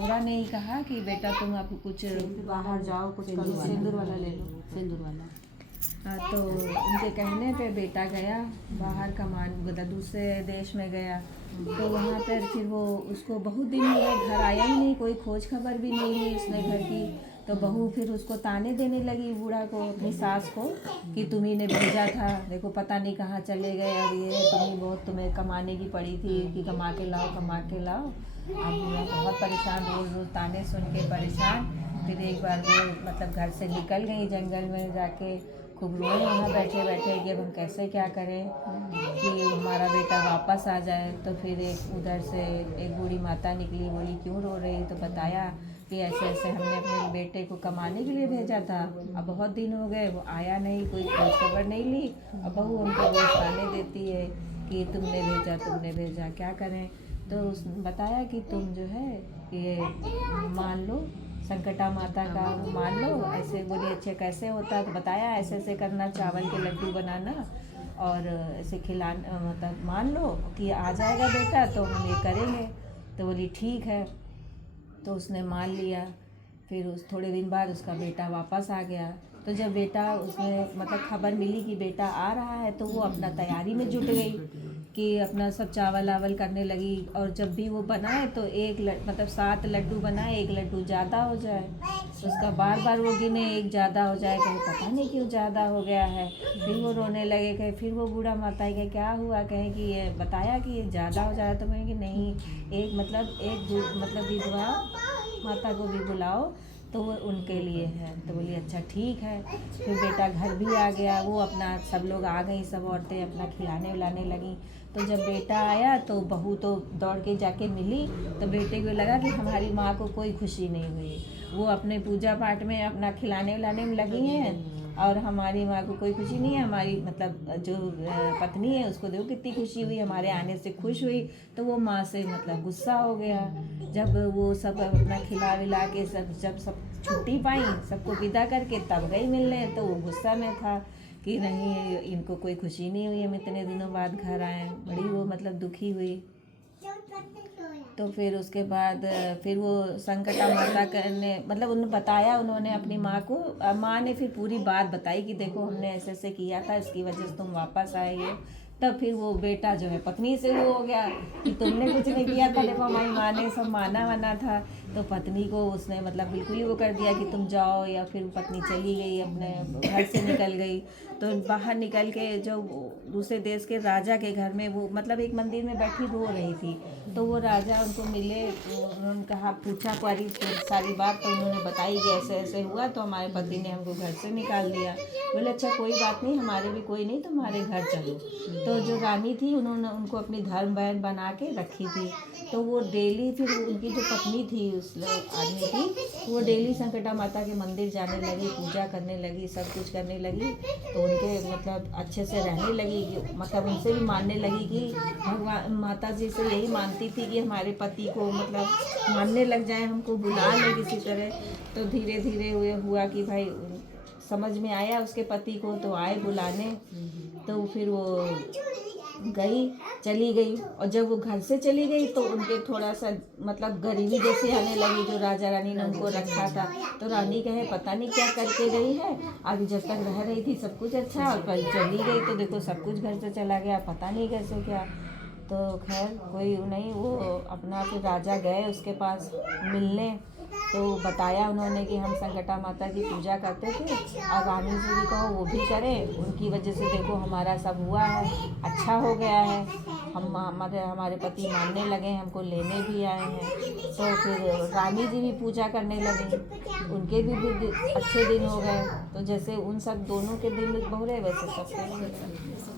थोड़ा नहीं कहा कि बेटा तुम अब कुछ बाहर जाओ, कुछ करो, सिंदूर वाला ले लो, सिंदूर वाला। तो उनके कहने पे बेटा गया बाहर मतलब दूसरे देश में गया। तो वहाँ पर फिर वो उसको बहुत दिन हो गए, घर आया ही नहीं, कोई खोज खबर भी नहीं ली उसने घर की। तो बहू फिर उसको ताने देने लगी बूढ़ा को, अपनी सास को, कि तुम्ही ने भेजा था, देखो पता नहीं कहाँ चले गए, अब ये तुम्हें कमाने की पड़ी थी कि कमा के लाओ कमा के लाओ। अब मैं बहुत परेशान, रोज़ रोज़ ताने सुन के परेशान। फिर एक बार वो मतलब घर से निकल गई, जंगल में जाके खूब रोए वहाँ बैठे बैठे कि अब हम कैसे क्या करें कि हमारा बेटा वापस आ जाए। तो फिर एक उधर से एक बूढ़ी माता निकली, बोली क्यों रो रही? तो बताया कि ऐसे ऐसे हमने अपने बेटे को कमाने के लिए भेजा था, अब बहुत दिन हो गए वो आया नहीं, कोई खोज खबर नहीं ली। अब बहू उनको रोज ताने देती है कि तुमने भेजा, क्या करें? तो बताया कि तुम जो है ये मान लो, संकटा माता का मान लो। ऐसे बोली अच्छा कैसे होता है? तो बताया ऐसे ऐसे करना, चावल के लड्डू बनाना और ऐसे खिलाना, मतलब मान लो कि आ जाएगा बेटा तो हम ये करेंगे। तो बोली ठीक है। तो उसने मान लिया। फिर थोड़े दिन बाद उसका बेटा वापस आ गया। तो जब बेटा उसमें मतलब खबर मिली कि बेटा आ रहा है, तो वो अपना तैयारी में जुट गई कि अपना सब चावल आवल करने लगी। और जब भी वो बनाए तो मतलब 7 लड्डू बनाए, 1 लड्डू ज़्यादा हो जाए। उसका बार बार वो गिने, एक ज़्यादा हो जाए, कहे पता नहीं क्यों ज़्यादा हो गया है। फिर वो रोने लगे, कहे फिर वो बूढ़ा माता कहे क्या हुआ? कहे कि ये बताया कि ये ज़्यादा हो जा रहा है। तो कहें कि नहीं, एक मतलब विधवा माता को भी बुलाओ, तो वो उनके लिए है। तो बोली अच्छा ठीक है। फिर बेटा घर भी आ गया, वो अपना सब लोग आ गई, सब औरतें अपना खिलाने उलाने लगी। तो जब बेटा आया तो बहू तो दौड़ के जाके मिली। तो बेटे को लगा कि हमारी माँ को कोई खुशी नहीं हुई, वो अपने पूजा पाठ में अपना खिलाने उलाने में लगी हैं और हमारी माँ को कोई खुशी नहीं है। हमारी मतलब जो पत्नी है उसको देखो कितनी खुशी हुई, हमारे आने से खुश हुई। तो वो माँ से मतलब गुस्सा हो गया। जब वो सब अपना खिला विला के जब सब छुट्टी पाई, सबको विदा करके तब गई मिलने, तो वो गुस्सा में था कि नहीं इनको कोई खुशी नहीं हुई, हम इतने दिनों बाद घर आए। बड़ी वो मतलब दुखी हुई। तो फिर उसके बाद फिर वो संकटा माता ने मतलब उन्होंने बताया, उन्होंने अपनी माँ को, माँ ने फिर पूरी बात बताई कि देखो हमने ऐसे ऐसे किया था, इसकी वजह से तुम वापस आए हो। तब फिर वो बेटा जो है पत्नी से वो हो गया कि तुमने कुछ नहीं किया था, देखो हमारी माँ ने सब माना वाना था। तो पत्नी को उसने मतलब बिल्कुल ही वो कर दिया कि तुम जाओ, या फिर पत्नी चली गई, अपने घर से निकल गई। तो बाहर निकल के जो दूसरे देश के राजा के घर में वो मतलब एक मंदिर में बैठी रो रही थी। तो वो राजा उनको मिले, उन्होंने कहा पूछा सारी बात। तो उन्होंने बताई कि ऐसे ऐसे हुआ, तो हमारे पति ने हमको घर से निकाल दिया। बोले अच्छा कोई बात नहीं, हमारे भी कोई नहीं, तुम्हारे घर चलो। तो जो रानी थी उन्होंने उनको अपनी धर्म बहन बना के रखी थी। तो वो डेली फिर उनकी जो पत्नी थी उस आदमी की, वो डेली संकटा माता के मंदिर जाने लगी, पूजा करने लगी, सब कुछ करने लगी। तो उनके मतलब अच्छे से रहने लगी, मतलब उनसे भी मानने लगी कि भगवान माता जी से यही मानती थी कि हमारे पति को मतलब मानने लग जाए, हमको बुला ले किसी तरह। तो धीरे धीरे हुआ कि भाई समझ में आया उसके पति को, तो आए बुलाने। तो फिर वो चली गई। और जब वो घर से चली गई तो उनके थोड़ा सा मतलब गरीबी जैसी आने लगी, जो राजा रानी ने उनको रखा था। तो रानी कहे पता नहीं क्या करके गई है, आगे जब तक रह रही थी सब कुछ अच्छा, और कल चली गई तो देखो सब कुछ घर से चला गया, पता नहीं कैसे क्या। तो खैर कोई नहीं, वो अपना फिर राजा गए उसके पास मिलने। तो बताया उन्होंने कि हम संकटा माता की पूजा करते थे, और रानी से भी कहो वो भी करें, उनकी वजह से देखो हमारा सब हुआ है, अच्छा हो गया है, हमारे पति मानने लगे, हमको लेने भी आए हैं। तो फिर रानी जी भी पूजा करने लगी, उनके भी अच्छे दिन हो गए। तो जैसे उन सब दोनों के दिन बहुरे वैसे सबके